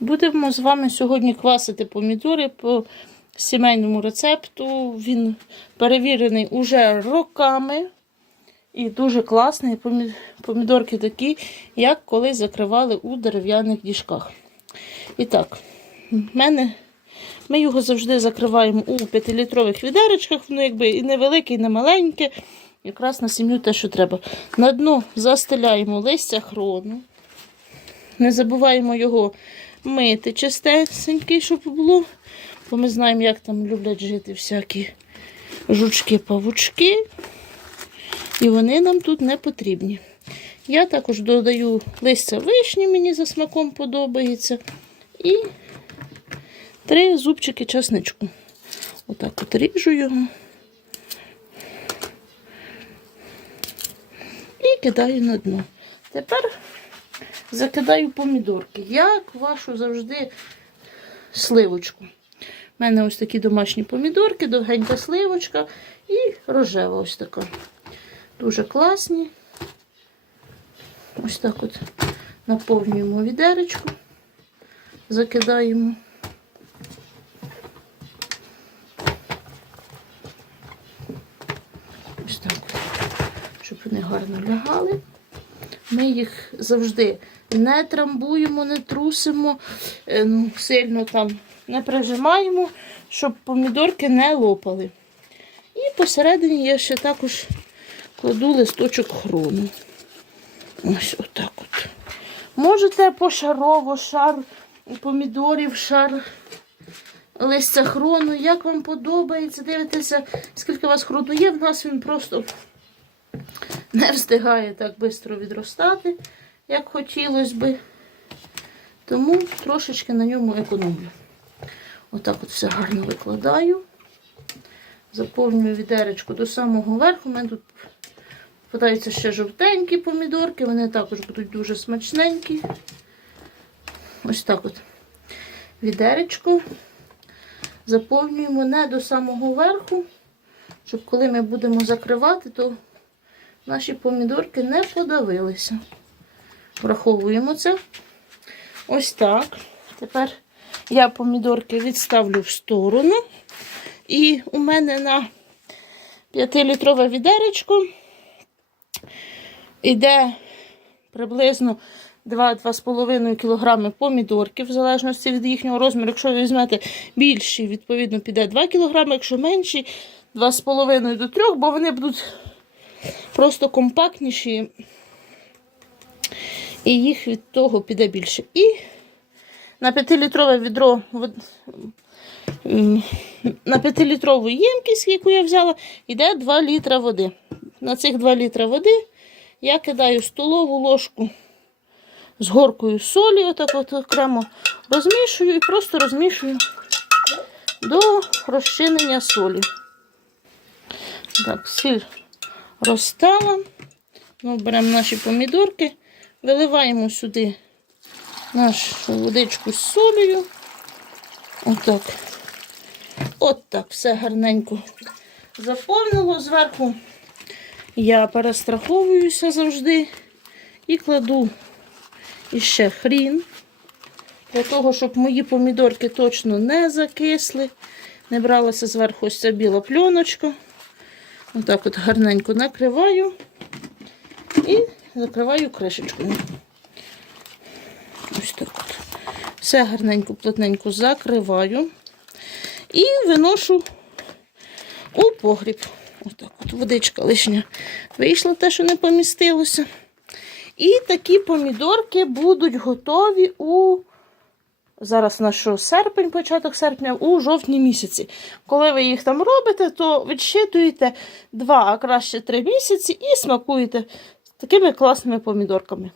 Будемо з вами сьогодні квасити помідори по сімейному рецепту. Він перевірений уже роками. І дуже класний. Помідорки такі, як колись закривали у дерев'яних діжках. І так, мене ми його завжди закриваємо у 5-літрових відеречках, воно якби і невелике, і не маленьке. Якраз на сім'ю те, що треба. На дно застеляємо листя хрону. Не забуваємо його мити чистесенький, щоб було. Бо ми знаємо, як там люблять жити всякі жучки-павучки. І вони нам тут не потрібні. Я також додаю листя вишні, мені за смаком подобається. І три зубчики часничку. Отак от ріжу його. І кидаю на дно. Тепер закидаю помідорки. Я квашу завжди сливочку. У мене ось такі домашні помідорки, довгенька сливочка і рожева ось така. Дуже класні. Ось так от наповнюємо відеречку, закидаємо. Ось так, щоб вони гарно лягали. Ми їх завжди не трамбуємо, не трусимо, е, ну, сильно там не прижимаємо, щоб помідорки не лопали. І посередині я ще також кладу листочок хрону. Ось отак от. Можете пошарово, шар помідорів, шар листя хрону, як вам подобається. Дивитеся, скільки у вас хрону є, в нас він просто не встигає так швидко відростати, як хотілося би. Тому трошечки на ньому економлю. Отак от все гарно викладаю. Заповнюю відеречку до самого верху. У мене тут попадаються ще жовтенькі помідорки, вони також будуть дуже смачненькі. Ось так от. Відеречко. Заповнюємо не до самого верху, щоб коли ми будемо закривати, то наші помідорки не подавилися. Враховуємо це. Ось так. Тепер я помідорки відставлю в сторону. І у мене на 5-літрове відеречко йде приблизно 2-2,5 кг помідорки, в залежності від їхнього розміру. Якщо ви візьмете більші, відповідно, піде 2 кг, якщо менші 2,5 до 3, бо вони будуть просто компактніші, і їх від того піде більше. І на 5-літрове відро на 5-літрову ємкість, яку я взяла, йде 2 літра води. На цих 2 літра води я кидаю столову ложку з горкою солі, отак от окремо розмішую і просто розмішую до розчинення солі. Так, сіль розстала. Ну, беремо наші помідорки, виливаємо сюди нашу водичку з солею. Отак. От так, все гарненько заповнило зверху. Я перестраховуюся завжди і кладу іще хрін. Для того, щоб мої помідорки точно не закисли. Не бралася зверху ось ця біла пленочка. Отак от гарненько накриваю і закриваю кришечкою. Ось так от. Все гарненько, плотненько закриваю і виношу у погріб. Отак от водичка лишня вийшла, те, що не помістилося. І такі помідорки будуть готові у. Зараз на що серпень, початок серпня, у жовтні місяці. Коли ви їх там робите, то відщитуєте 2, а краще 3 місяці і смакуєте такими класними помідорками.